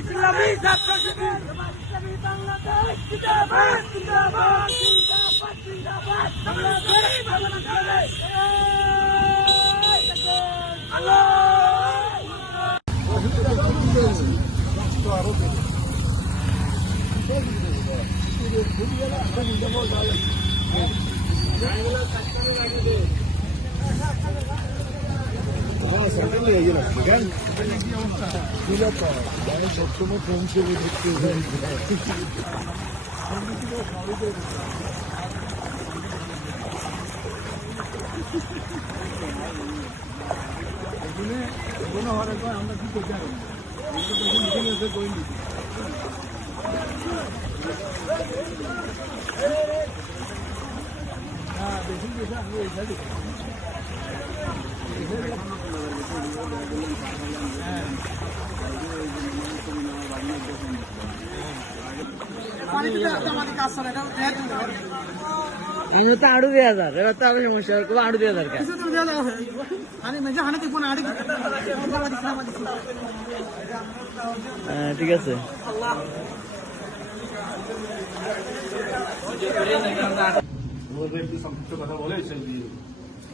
ইসলামী ছাত্র শিবির ইসলামী বাংলাদেশ জিন্দাবাদ জিন্দাবাদ জিন্দাবাদ জিন্দাবাদ বাংলাদেশ বাংলাদেশ আল্লাহ সবসময় পৌঁছে দেখতে আমরা কি করতে পারি হ্যাঁ বেশি বেশি আমি এইটা দেখি आड़ू 2000 समस्या आड़ू 2000 ठीक है সংক্ষিপ্ত কথা বলে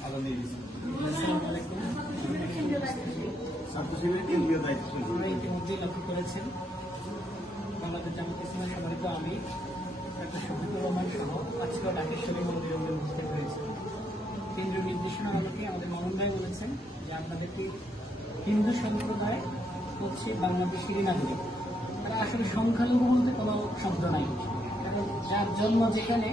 আগামী কেন্দ্রীয় দায়িত্ব ইতিমধ্যেই লক্ষ্য করেছেন বাংলাদেশ জামাত ইসলামী সম্মানিত আমি ডক্টর শফিকুর রহমান সহ আজকেও ঢাকেশ্বরী মন্দিরে উপস্থিত হয়েছে কেন্দ্রীয় নির্দেশনা আলোকে আমাদের মামুন ভাই বলেছেন যে আপনাদেরকে হিন্দু সম্প্রদায় হচ্ছে বাংলাদেশেরই নাগরিক। তারা আসলে সংখ্যালঘু বলতে কোনো শব্দ নাই, কারণ যার জন্ম যেখানে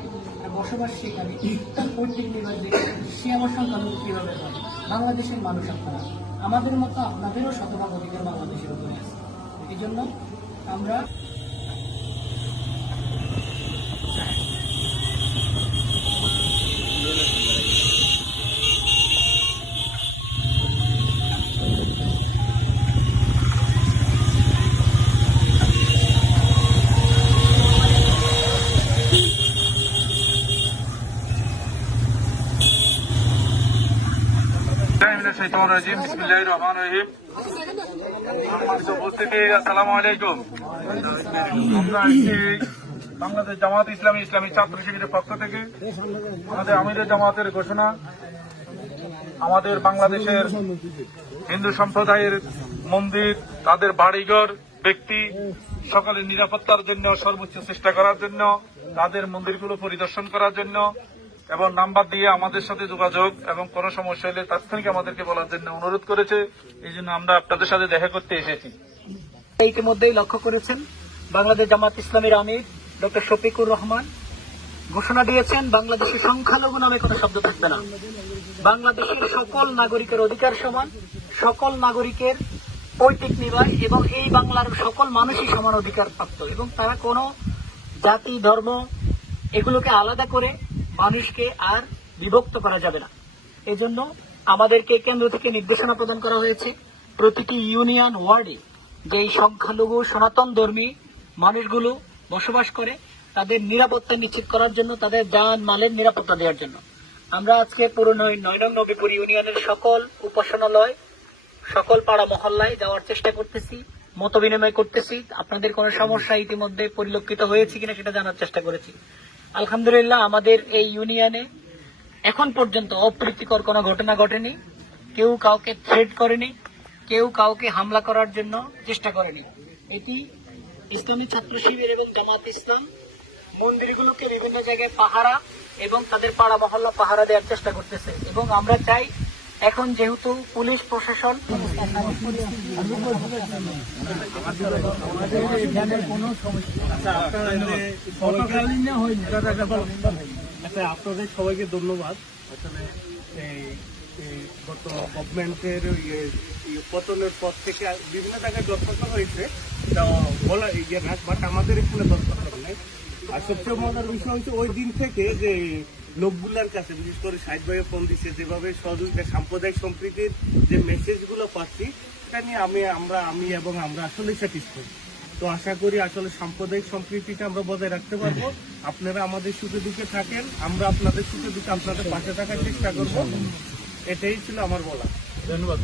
বসবাস সেখানে তার পৈতৃক নিবাস যেখানে সে আমার সংখ্যালঘু কীভাবে হয়? বাংলাদেশের মানুষ আপনারা, আমাদের মতো আপনাদেরও শতভাগ অধিকার বাংলাদেশের উপরে আছে। এই জন্য আমরা আসসালামু আলাইকুম। আমরা বাংলাদেশ জামাত ইসলামী ইসলামী ছাত্র শিবিরের পক্ষ থেকে আমাদের আমিরের জামাতের ঘোষণা, আমাদের বাংলাদেশের হিন্দু সম্প্রদায়ের মন্দির, তাদের বাড়িঘর, ব্যক্তি সকলের নিরাপত্তার জন্য সর্বোচ্চ চেষ্টা করার জন্য, তাদের মন্দিরগুলো পরিদর্শন করার জন্য এবং নাম্বার দিয়ে আমাদের সাথে যোগাযোগ এবং কোন সমস্যা হলে তাৎক্ষণিক আমাদেরকে বলার জন্য অনুরোধ করেছে। এই জন্য আমরা আপনাদের সাথে দেখা করতে এসেছি। ইতিমধ্যেই লক্ষ্য করেছেন বাংলাদেশ জামাত ইসলামীর আমির ডক্টর শফিকুর রহমান ঘোষণা দিয়েছেন বাংলাদেশের সংখ্যালঘু নামে কোনো শব্দ থাকবে না। বাংলাদেশের সকল নাগরিকের অধিকার সমান, সকল নাগরিকের পৈতৃক নিবাস এবং এই বাংলার সকল মানুষই সমান অধিকার প্রাপ্ত এবং তারা কোনো জাতি ধর্ম এগুলোকে আলাদা করে মানুষকে আর বিভক্ত করা যাবে না। এজন্য আমাদেরকে কেন্দ্র থেকে নির্দেশনা প্রদান করা হয়েছে প্রতিটি ইউনিয়ন ওয়ার্ডে যে সংখ্যালঘু সনাতন ধর্মী মানুষগুলো বসবাস করে তাদের নিরাপত্তা নিশ্চিত করার জন্য, তাদের যান মালের নিরাপত্তা দেওয়ার জন্য আমরা আজকে পুরো 9 নং নবীপুর ইউনিয়নের সকল উপাসনালয়, সকল পাড়া মহল্লায় যাওয়ার চেষ্টা করতেছি, মত বিনিময় করতেছি। আপনাদের কোনো সমস্যা ইতিমধ্যে পরিলক্ষিত হয়েছে কিনা সেটা জানার চেষ্টা করেছি। আলহামদুলিল্লাহ আমাদের এই ইউনিয়নে এখন পর্যন্ত অপ্রীতিকর কোনো ঘটনা ঘটেনি, কেউ কাউকে থ্রেট করেনি, কেউ কাউকে হামলা করার জন্য চেষ্টা করেনি। এটি ইসলামী ছাত্র শিবির এবং জামাত ইসলাম মন্দিরগুলোকে বিভিন্ন জায়গায় পাহারা এবং তাদের পাড়া মহল্লা পাহারা দেওয়ার চেষ্টা করতেছে এবং আমরা চাই এখন যেহেতু পুলিশ প্রশাসন আপনাদের সবাইকে ধন্যবাদ। আসলে গত গভর্নমেন্টের পতনের পর থেকে বিভিন্ন জায়গায় দরখাস্ত হয়েছে, বলা না, বাট আমাদের এখানে দরখাস্ত নেই। আর সবচেয়ে মজার বিষয় হচ্ছে ওই দিন থেকে যে লোকগুলার কাছে, বিশেষ করে সাইড ভাইয়ে ফোন দিচ্ছে, যেভাবে সহযোগিতা সাম্প্রদায়িক সম্প্রীতির যে মেসেজগুলো পাচ্ছি সেটা নিয়ে আমি এবং আমরা আসলে স্যাটিসফাইড। তো আশা করি আসলে সাম্প্রদায়িক সম্প্রীতিটা আমরা বজায় রাখতে পারবো। আপনারা আমাদের সুখে দুঃখে থাকেন, আমরা আপনাদের সুখে দুঃখে আপনাদের পাশে থাকার চেষ্টা করবো। এটাই ছিল আমার বলা। ধন্যবাদ।